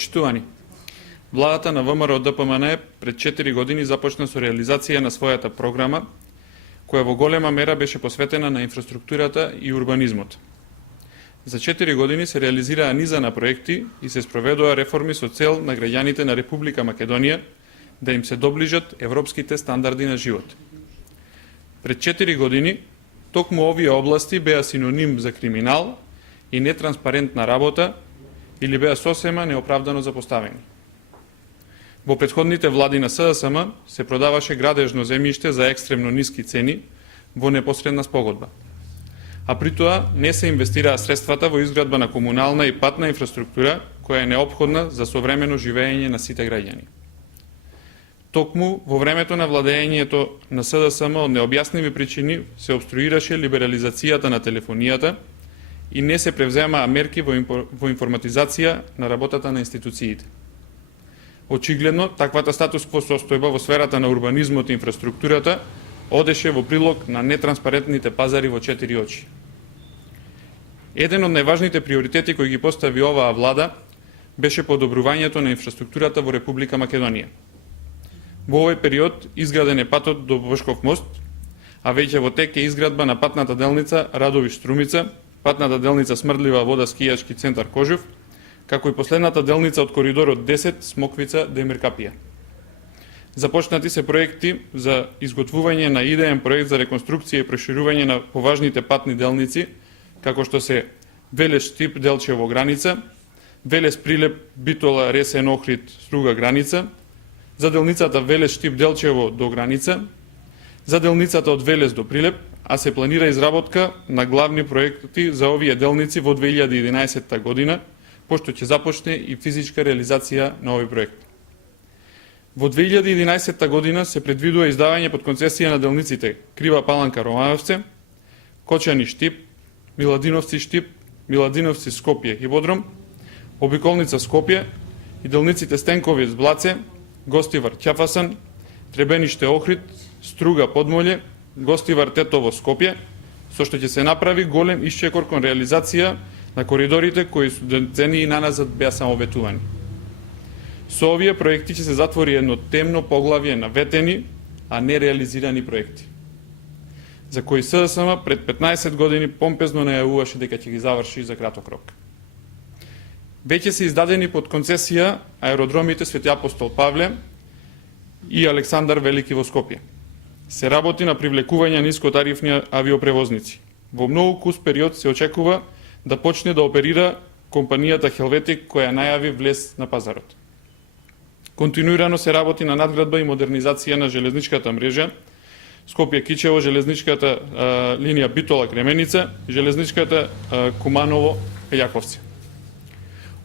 Почитувани, владата на ВМРО ДПМН пред 4 години започна со реализација на својата програма, која во голема мера беше посветена на инфраструктурата и урбанизмот. За 4 години се реализираа низа на проекти и се спроведоа реформи со цел на граѓаните на Република Македонија да им се доближат европските стандарди на живот. Пред 4 години токму овие области беа синоним за криминал и нетранспарентна работа или беа сосема неоправдано запоставени. Во претходните влади на СДСМ се продаваше градежно земјиште за екстремно ниски цени во непосредна спогодба. А при тоа не се инвестираа средствата во изградба на комунална и патна инфраструктура која е неопходна за современо живење на сите граѓани. Токму во времето на владењето на СДСМ од необјасними причини се обструираше либерализацијата на телефонијата и не се превземаа мерки во информатизација на работата на институциите. Очигледно, таквата статус-кво состојба во сферата на урбанизмот и инфраструктурата одеше во прилог на нетранспарентните пазари во 4 очи. Еден од најважните приоритети кои ги постави оваа влада беше подобрувањето на инфраструктурата во Република Македонија. Во овој период изграден е патот до Бошков мост, а веќе во тек е изградба на патната делница Радовиш-Струмица, патната делница Смрдлива вода скијачки центар Кожев, како и последната делница од коридорот 10 Смоквица-Демиркапија. Започнати се проекти за изготвување на идеен проект за реконструкција и проширување на поважните патни делници, како што се Велес-Штип Делчево граница, Велес-Прилеп Битола Ресен Охрид Струга граница, за делницата Велес-Штип Делчево до граница, за делницата од Велес до Прилеп, а се планира изработка на главни проекти за овие делници во 2011 година, пошто ќе започне и физичка реализација на овој проект. Во 2011 година се предвидува издавање под концесија на делниците Крива Паланка Романовце, Кочани Штип, Миладиновци Штип, Миладиновци Скопје Хиподром, обиколница Скопје и делниците Стенковиц Блаце, Гостивар Ќафасан, Требениште Охрид, Струга Подмолје, Гостивар Тетово Скопје, со што ќе се направи голем исчекор кон реализација на коридорите кои децении наназад беа самоветувани. Со овие проекти ќе се затвори едно темно поглавје на ветени, а не реализирани проекти, за кои СДСМ пред 15 години помпезно најавуваше дека ќе ги заврши за краток рок. Веќе се издадени под концесија аеродромите Свети Апостол Павле и Александар Велики во Скопје. Се работи на привлекување нискотарифни авиопревозници. Во многу кус период се очекува да почне да оперира компанијата Хелветик која најави влез на пазарот. Континуирано се работи на надградба и модернизација на железничката мрежа, Скопје-Кичево, железничката линија Битола-Кременица и железничката Куманово-Јаковци.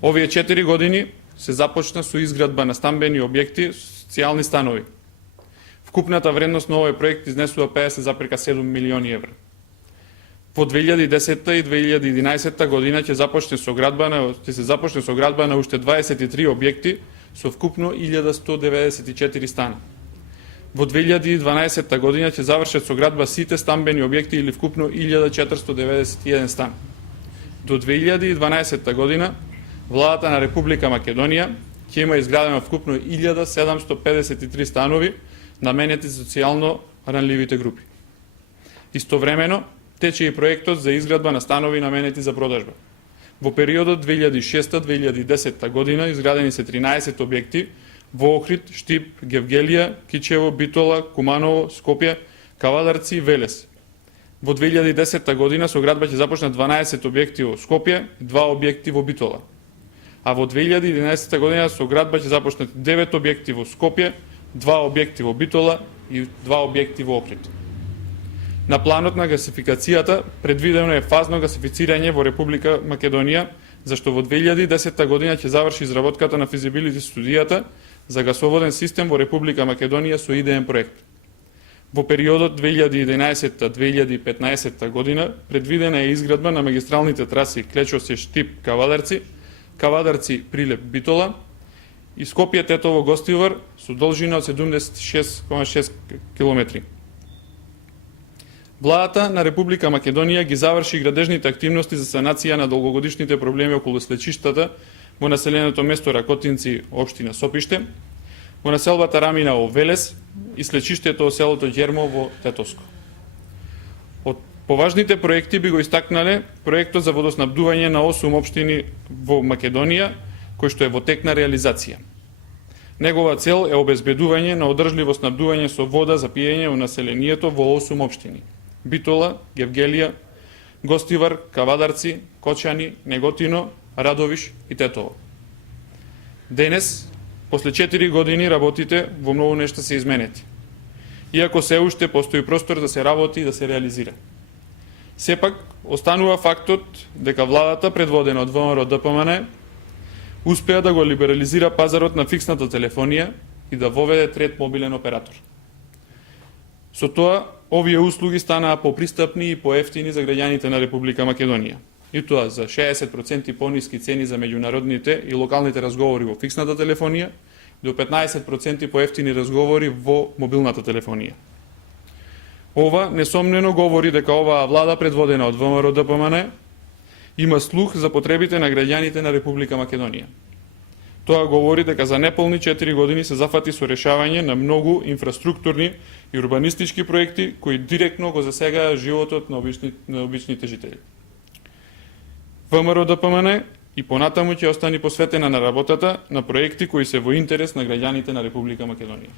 Овие 4 години се започна со изградба на стамбени објекти, социјални станови. Вкупната вредност на овој проект изнесува 50,7 милиони евра. Во 2010 и 2011 година ќе се започне со градба на уште 23 објекти со вкупно 1194 стана. Во 2012 година ќе завршат со градба сите стамбени објекти или вкупно 1491 стан. До 2012 година владата на Република Македонија ќе има изградено вкупно 1753 станови наменети за социјално ранливите групи. Истовремено, тече и проектот за изградба на станови наменети за продажба. Во периодот 2006-2010 година изградени се 13 објекти во Охрид, Штип, Гевгелија, Кичево, Битола, Куманово, Скопје, Кавадарци и Велес. Во 2010 година со градба ќе започнат 12 објекти во Скопје и 2 објекти во Битола. А во 2011 година со градба ќе започнат 9 објекти во Скопје, 2 објекти во Битола и 2 објекти во Охрид. На планот на гасификацијата предвидено е фазно гасифицирање во Република Македонија, зашто во 2010 година ќе заврши изработката на физибилити студијата за гасоводен систем во Република Македонија со идеен проект. Во периодот 2011-2015 година предвидена е изградба на магистралните траси Клечосе Штип Кавадарци, Кавадарци Прилеп Битола и Скопје Тетово Гостивар со должина од 76,6 км. Владата на Република Македонија ги заврши градежните активности за санација на долгогодишните проблеми околу слечиштата во населеното место Ракотинци, општина Сопиште, во населбата Рамина во Велес и слечиштето во селото Ѓермо во Тетовско. Од поважните проекти би го истакнале проектот за водоснабдување на 8 општини во Македонија, кој што е во тек на реализација. Негова цел е обезбедување на одржливо снабдување со вода за пиење во населението во 8 општини: Битола, Гевгелија, Гостивар, Кавадарци, Кочани, Неготино, Радовиш и Тетово. Денес, после 4 години, работите во многу нешта се изменети. Иако се уште постои простор да се работи и да се реализира. Сепак, останува фактот дека владата, предводена од ВМРО ДПМН, успеа да го либерализира пазарот на фиксната телефонија и да воведе трет мобилен оператор. Со тоа, овие услуги станаа попристапни и поевтини за граѓаните на Република Македонија. И тоа за 60% пониски цени за меѓународните и локалните разговори во фиксната телефонија, до 15% поевтини разговори во мобилната телефонија. Ова несомнено говори дека оваа влада, предводена од ВМРО ДПМН, има слух за потребите на граѓаните на Република Македонија. Тоа говори дека за неполни 4 години се зафати со решавање на многу инфраструктурни и урбанистички проекти кои директно го засегаа животот на обичните жители. ВМРО ДПМН и понатаму ќе остане посветена на работата на проекти кои се во интерес на граѓаните на Република Македонија.